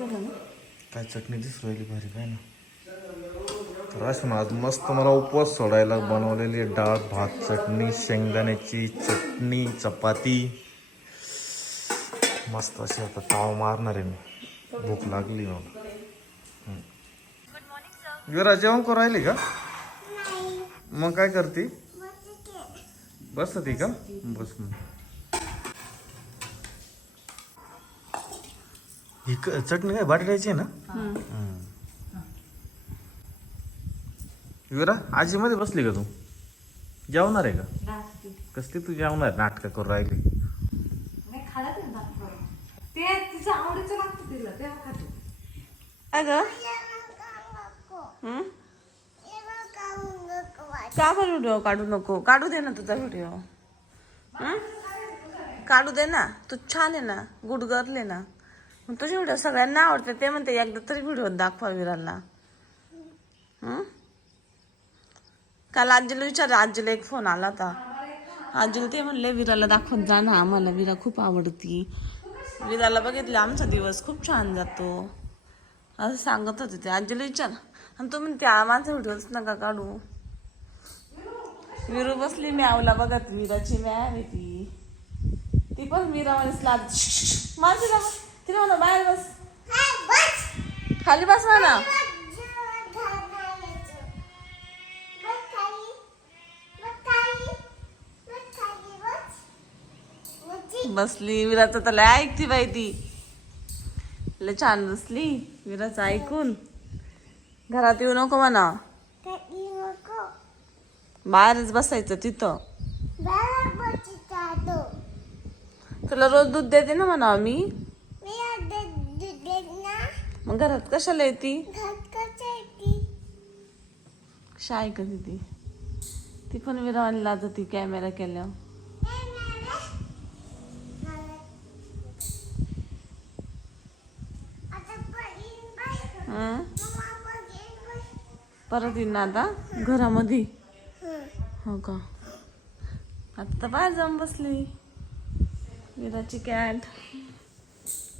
झालं ना. काय चटणी दिसू राहिली भारी काय ना. तर असं आज मस्त मला उपवास सोडायला बनवलेली डाळ भात चटणी शेंगदाण्याची चटणी चपाती मस्त अशी. आता ताव मारणार आहे मी, भूक लागली मला. विरा जेवण करू राहिली का? मग काय करते? बसती का? बस मग. ही चटणी काय बटाट्याची आहे ना? विरा आजी मध्ये बसली का तू? जेवणार आहे का? कसली तू जेवणार? नाटक करू राहिली. का बरं व्हिडिओ काढू नको? काढू दे ना तुझा व्हिडिओ. काढू दे ना, तू छान आहे ना, गुड गर्ल आहे ना. तुझे व्हिडिओ सगळ्यांना आवडते. ते म्हणते एकदा तरी व्हिडिओ दाखवा विराला. काल आजीला विचार, आजीला एक फोन आला होता. आजीला ते म्हणले विराला दाखवत जा ना आम्हाला, विरा खूप आवडती. विराला बघितले आमचा दिवस खूप छान जातो असं सांगत होते ते. आजीला विचार. आणि तू म्हणते माझा व्हिडिओच नका काढू. विरू बसली मॅवला बघत. विराची मॅव आहे ती पण विरा म्हणेस माझी तिला म्हणा बाहेर बस, खाली बस म्हणा. बसली विराचं तर लय ऐकती बाई ती. लय छान बसली विराचं ऐकून. घरात येऊ नको म्हणा, बाहेरच बसायचं तिथं. तुला रोज दूध देते ना म्हणा मी. मग घरात कशाला येते? शाय कधी ती पण विरावानी लाजती कॅमेरा केल्यावर. परत येईन ना आता घरामध्ये. हो का? आता बाहेर जाऊन बसली विराची कॅट.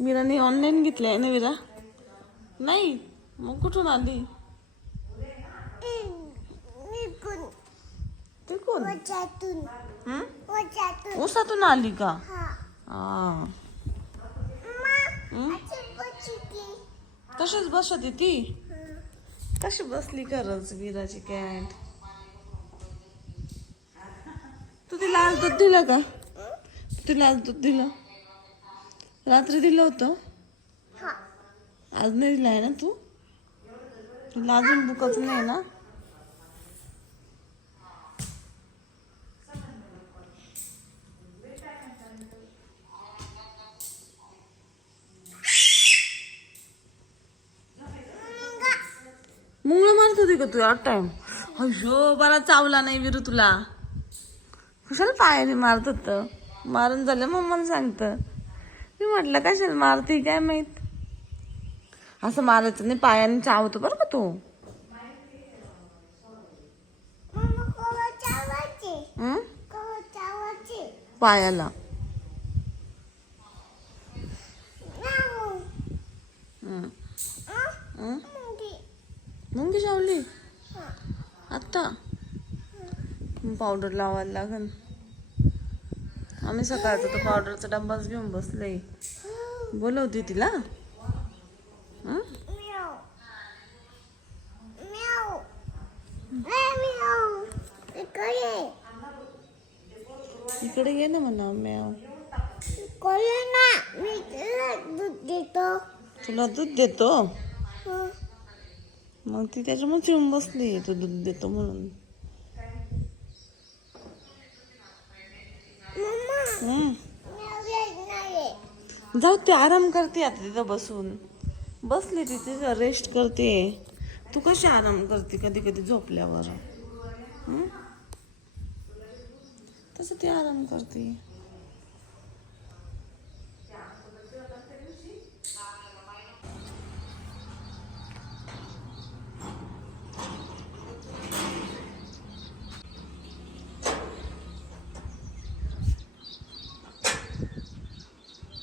विराने ऑनलाईन घेतली आहे ना विरा? नाही मग कुठून आली? उसातून आली का? तशीच बसत ती. कशी बसली खरंच विराची कॅट. तू तिला आज दूध दिलं का? तिला आज दूध दिलं? रात्री दिलं होतं? आज नाही दिलं आहे ना तू? तिला अजून भूकच नाही ना? मुंगळं मारत होती का तू या टाइम? अयो बरा चावला नाही विरू तुला. कुशाला पायाने मारत होत. मारून झालं मम्मा सांगतं. मी म्हटलं कशाला मारती काय माहित. असं मारायचं नाही, पायाने चावतो बरं का तू. पायाला मुंगी चावली आत्ता. पावडर लावायला लागन. आम्ही सकाळचा तो पावडरचा डब्बाच घेऊन बसले. बोलवती तिला. इकडे ये ना म्हणा मॅव. तुला दूध देतो. मग ती त्याच्यामुळे येऊन बसली तू दूध देतो म्हणून. जाऊ ते आराम करते आता तिथं बसून. बसली ती तिथं रेस्ट करते. तू कशी आराम करते कधी कधी झोपल्यावर? तसं ती आराम करते.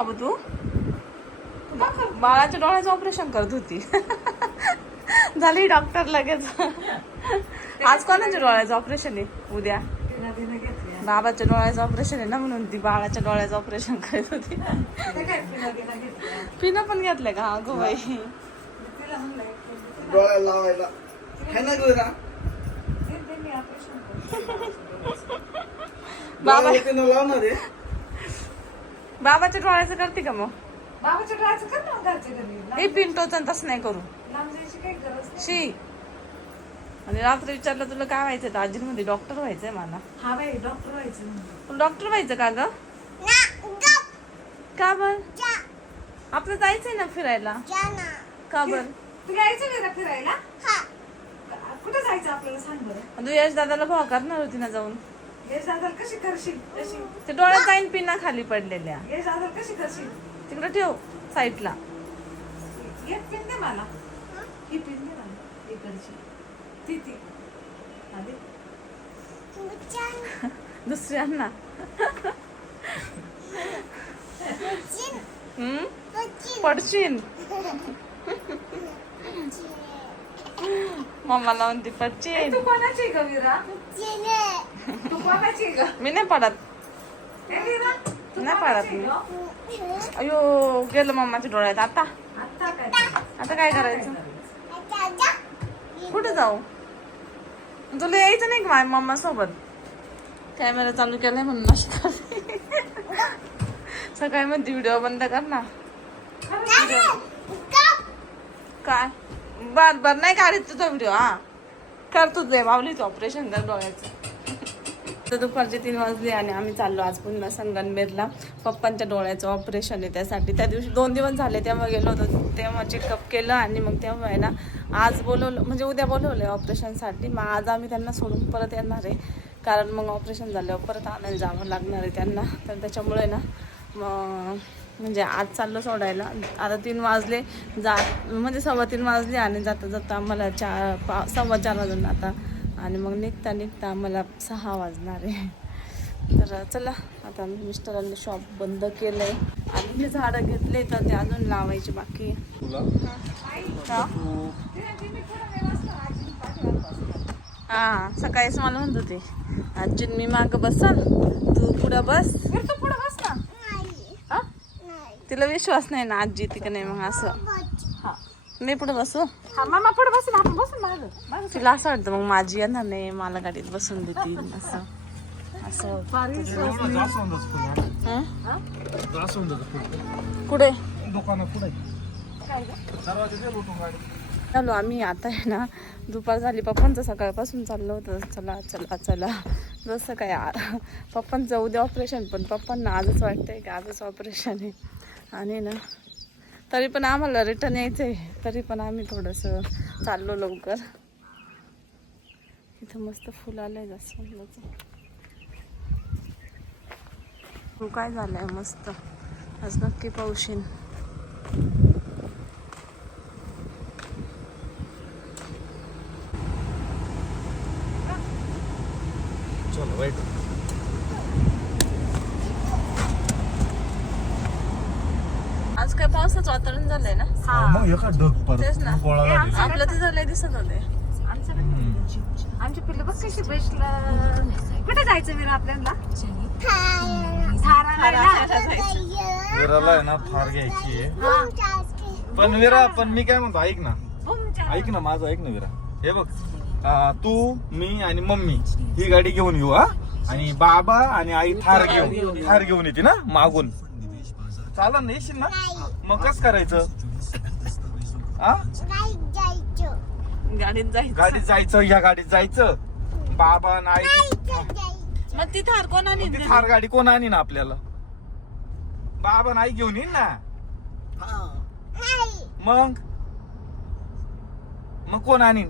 अब तू बाळाच्या डोळ्याचं ऑपरेशन करत होती. झाली डॉक्टर लगेच. आज कोणाच्या डोळ्याचं ऑपरेशन आहे? उद्या बाबाच्या डोळ्याचं ऑपरेशन आहे ना, म्हणून ती बाळाच्या डोळ्याचं ऑपरेशन करत होती. पिना पण घेतलंय का? अगो बाई. डोळ्याला लावायला है ना गोरा बाबा लावणार आहे. बाबाच्या डोळ्याचं करते का मग? बाबाच्या डोळ्याचं कर ना घरच्या घरी. हे पिंटोच तसं नाही करू. लांब जायची काही गरज नाही. शी. आणि रात्री विचारलं तुला काय व्हायचं? दाजीमध्ये डॉक्टर व्हायचंय मला. हा बाई डॉक्टर व्हायचं म्हणून. तुला डॉक्टर व्हायचं का ग? का बर? आपलं जायचंय ना फिरायला. का बर? तू यायचं नाही ना फिरायला? कुठं जायचं आपल्याला सांग बरं. तू यश दादाला भाव करणार होती ना जाऊन. यश दादा कशी करशील? कशी ते डोळ्यात जाईन पिना खाली पडलेल्या. यश दादा कशी करशील? तिकडे ठेव साईडला. एक पिन दे मला. ही पिन दे मला इकडची. ती हा दे. दुसऱ्यांना. पडशील. मम्माला म्हणते पडशील. तू कोणाची ग विरा? तू कोणाची ग? मी नाही पडत. ए विरा, तू नाही कोणाची पडत मी. ग? अयो गेलं मम्माच्या डोळ्यात. आता आता काय? आता काय करायचं? कुठे जाऊ? तुला यायचं नाही का माझ्या मम्मा सोबत? कॅमेरा चालू केलाय म्हणून अशी करते. सकाळी म्हणते व्हिडिओ बंद कर ना. काय बर बर नाही काढत तुझा व्हिडिओ. हा कर तुझं बावलीच ऑपरेशन कर डोळ्याचं. तर दुपारचे 3 वाजले आणि आम्ही चाललो आज पुन्हा संगमनेरला. पप्पांच्या डोळ्याचं ऑपरेशन आहे त्यासाठी. त्या दिवशी 2 दिवस झाले तेव्हा गेलो होतो, तेव्हा चेकअप केलं आणि मग तेव्हा आहे ना आज बोलवलं, म्हणजे उद्या बोलवलं आहे ऑपरेशनसाठी. मग आज आम्ही त्यांना सोडून परत येणार आहे, कारण मग ऑपरेशन झाल्यावर परत आणायला जावं लागणार आहे त्यांना. तर त्याच्यामुळे ना मग म्हणजे आज चाललो सोडायला. आता 3 वाजले म्हणजे 3:15 वाजले आणि जाता जाता आम्हाला 4:15 वाजून आता आणि मग निघता आम्हाला 6 वाजणार आहे. तर चला आता मिस्टरांनी शॉप बंद केलंय आणि ते झाडं घेतले तर ते अजून लावायचे बाकी. हा सकाळीच मला म्हणत होते आजी मी माग बसल तू पुढं बस. तू पुढे बस ना. हा? तिला विश्वास नाही ना आजी ती का नाही मग असं. हा मी पुढे बसू. हा मामा पुढे बस ना. आपण बसून मागं. तिला असं वाटतं मग माझी येणार नाही मला गाडीत बसून देतील असं असं. कुठे दुकानात पुढे चालू आम्ही आता आहे ना. दुपार झाली पप्पांचं सकाळपासून चाललं होतं चला चला चला जसं काय. पप्पांचं उद्या ऑपरेशन पण पप्पांना आजच वाटतंय की आजच ऑपरेशन आहे आणि ना तरी पण आम्हाला रिटर्न यायचं आहे. तरी पण आम्ही थोडंसं चाललो लवकर. इथं मस्त फुल आलंय जास्वंदाचं. तू काय झालंय मस्त आज नक्की पावशीन. चलो वाईट. आज काय पावसाचं वातावरण झालंय ना. मग एका ढग तेच ना. गोळा झाली. आपलं तिथं लय दिसत होते. आमच्या पिल्लू बघ कशी बसलं. कुठे जायचं विरा आपल्याला? विराला आहे ना थार घ्यायची आहे. पण विरा पण मी काय म्हणतो ऐक ना. ऐक ना माझं ऐक ना विरा. हे बघ तू मी आणि मम्मी ही गाडी घेऊन येऊ. हा आणि बाबा आणि आई थार घेऊन येते ना मागून. चालेल ना येशील ना. मग कसं करायचं? हा गाडीत जायचं. गाडीत जायचं. ह्या गाडीत जायचं. बाबा नाही मग ती थार कोण आणि ती थार गाडी कोण आणीन आपल्याला? बाबा नाही घेऊन येईन ना. मग कोण आणीन?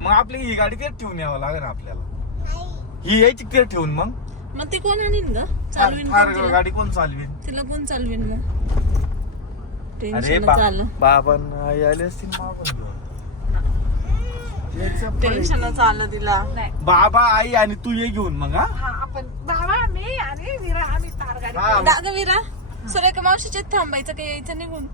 मग आपली ही गाडी तेच ठेवून यावं लागेल आपल्याला. ही यायची ते ठेवून मग ती कोण आणीन ग? चालवीन थार कोण तिला? गाडी कोण चालवीन? तिला कोण चालवीन मग? अरे टेन्शन आलं. बाबा आई आले असतील मागून घेऊन. टेन्शनच आलं तिला. बाबा आई आणि तू ये घेऊन मग. हा आपण बाबा मी आणि विरा आम्ही तार गाडी. हा. वीरा सुरेखा मावशीच्या थांबायचं काही यायचं निघून.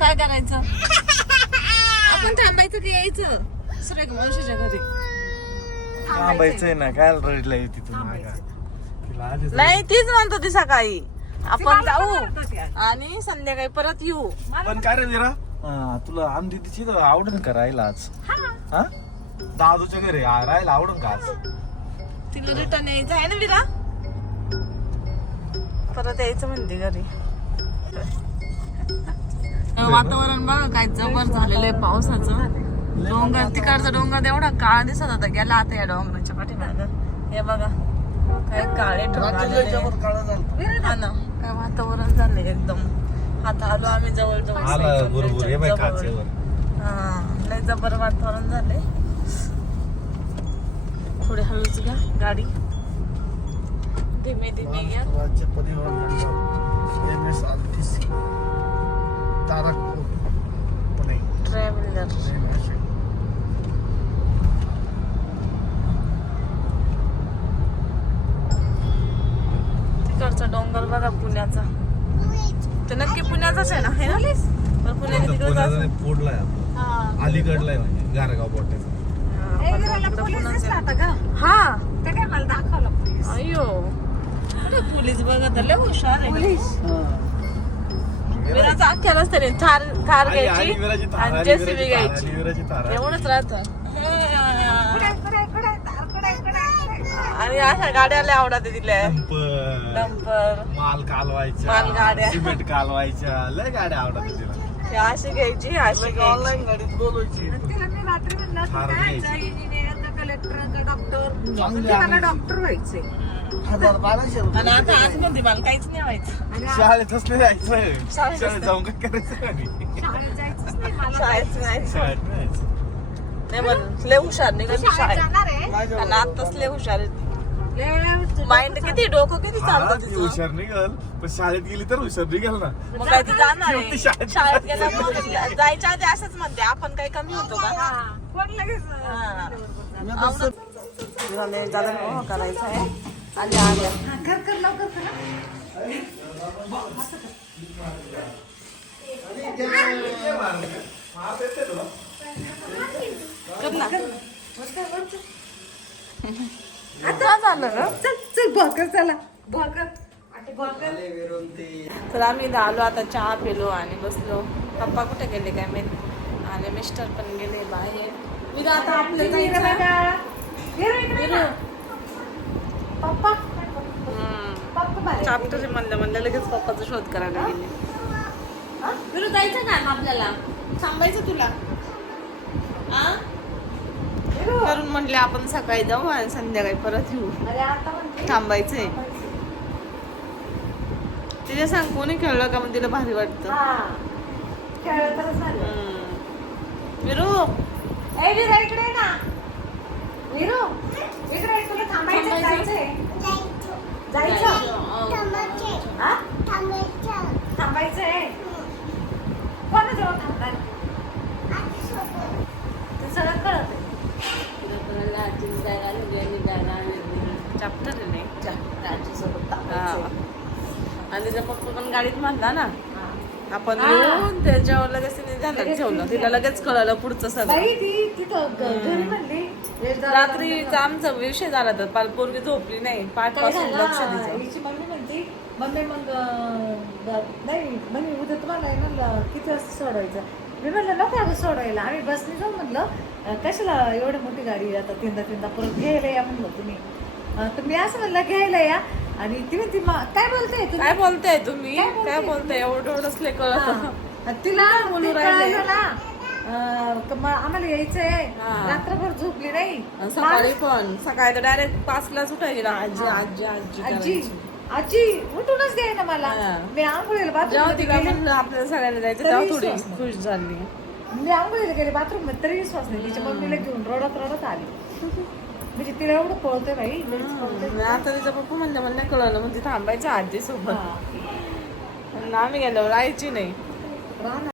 काय करायचं आपण थांबायचं की यायचं सुरेख मावशीच्या घरी थांबायचंय ना काय रडला येते तू मागा तिला आधीच नाही तीच म्हणतो ती सकाळी आपण जाऊ आणि संध्याकाळी परत येऊ पण काय रे वीरा तुला आमची तिची आवडून का राहिला आज हा दादूच्या घरी राहायला आवडून का आज तिला रिटर्न यायचं आहे ना विरा परत यायचं म्हणते घरी वातावरण बघा काय जबर झालेलं आहे पावसाचं डोंगर तिकडचा डोंगर एवढा काळा दिसत होता गेला आता या डोंगराच्या पाठीमागं हे बघा काय काळे ढग आलेले. हा ना काय वातावरण झालंय एकदम आता आलो आम्ही जवळ आला बरोबर हे बाई जवळ काचेवर हा लय जबर वातावरण झालंय थोडी हळूच घ्या गाडी धीमे धीमे घ्या राज्य परिवहन मंडळ MS-38 तारकपूर पुणे ट्रॅव्हलर तिकडचा डोंगर बघा पुण्याचा तर नक्की पुण्याचाच आहे ना हे ना पण पुण्याने तिकडे जायचं. पोडलाय हा. अलीकडला आहे म्हणजे गारगाव पोट्याचा हा ते काय मला दाखवलं पोलीस. अयो अरे पोलीस बघा तर लय हुशार आहे विराचा अख्ख्या रस्त्याने थार घ्यायची आणि जेसीबी घ्यायची एवढंच राहतं आणि अशा गाड्या लय आवडत तिथल्या डंपर मालगाड्या मालगाड्या. सिमेंट कालवायच्या लय गाड्या आवडत तिला हे अशी घ्यायची अशी घ्यायची ऑनलाईन गाडीत बोलवायची तिला मी रात्री म्हणलं फार तू काय घ्यायची. इंजिनियर का कलेक्टर का डॉक्टर चांगली मला आहे. डॉक्टर व्हायचंय 1200 आणि आता आज म्हणते मला काहीच नाही व्हायचं शाळेत असले जायचं शाळेत शाळेत जाऊन काय करायचं आणि शाळेत जायचंच नाही मला शाळेत नाही शाळेत नाही जायचं. नाही पण लय हुशार निघाली शाळेत शाळेत जाणार आहे माझ्या आणि आताच लय हुशार आहे लय माइंड किती डोकं किती हा, चालतं ती तिचं हुशार निघल पण शाळेत गेली तर हुशार निघल ना मग काय ती जाणार शेवटी आहे शाळेत शाळेत गेल्यावर जायच्या आधी असंच म्हणते आपण काही कमी होतो का हा. कोण लगेच हा. झाले ज्यादा मोह करायचा आहे आले आले हा, कर लवकर कर कर ना आता झालं ग चल चल भोकर चला भोकर भोकर तर आम्ही इथं आलो आता चहा पिलो आणि बसलो पप्पा कुठे गेले काय माहित आणि मिस्टर पण गेले बाहेर विरा आता आपलं जायचं. विरू. पप्पा हम्म. पप्पा बाहेर. चाप्टर म्हणलं लगेच पप्पाचा शोध करायला गेले विरू जायचं का आपल्याला थांबायचं तुला आ? करून म्हणले आपण सकाळी जाऊ आणि संध्याकाळी परत येऊ अरे आता म्हणते थांबायचंय तिला सांग कोणी खेळलं का मग तिला भारी वाटतं हा खेळ तर झालं विरू ए विरा इकडे ये ना विरू इकडे ये, तुला थांबायचं जायचंय जायचं हा थांबायचंय कोणाजवळ थांबणार ते सगळं कळत आहे चाप्टर आहे नाही राजीसोबत हा. थांबायचंय. आणि तिचा पप्पा पण गाडीत म्हणला ना हा. आपण हा. येऊन त्याच्यावर लगेच तिने ध्यानात ठेवलं तिला लगेच कळलं पुढचं सगळं बाई ती तिथं घरी म्हणली वेळ झाला रात्रीचा आमचा विषय झाला तर पाल पोरगी झोपली नाही पाठ काय पासून झालं? लक्ष द्यायचं हिची मम्मी म्हणते मम्मी मग नाही मम्मी उद्या तुम्हाला आहे ना किती वाजता सोडवायचं मी म्हणलं नको अगं सोडवायला आम्ही बसने जाऊ म्हणलं कशाला एवढी मोठी गाडी आता तीनदा परत घ्यायला या म्हणलं तुम्ही तर मी असं म्हणलं घ्यायला या आणि ती म्हणते काय बोलताय तुम्ही काय बोलताय तुम्ही काय बोलताय? काय बोलताय एवढं एवढंच लय कळत हा. तिला बोलू ते राहिले? कळलं ना आम्हाला यायचंय हा. रात्रभर झोपली नाही आणि सकाळी पण सकाळी तर डायरेक्ट 5 उठायची ना आजी आजी आजी आजी करायची. आजी उठूनच द्याय ना मला हा. मी आंघोळीला जेव्हा बाथरूम तिला म्हणलं आपल्याला सगळ्यांना जायचं तरी तेव्हा थोडी विश्वास नाही. खुश झाली मी आंघोळीला गेले बाथरूम मध्ये तरी विश्वास नाही तिच्या मम्मीला घेऊन रडत आली म्हणजे तिला एवढं पळतोय बाई लईच पळतोय. आणि आता तिचा पप्पा म्हणलं कळलं म्हणजे थांबायचं आजी सोबत हा. आम्ही गेल्यावर राहायची नाही राहणार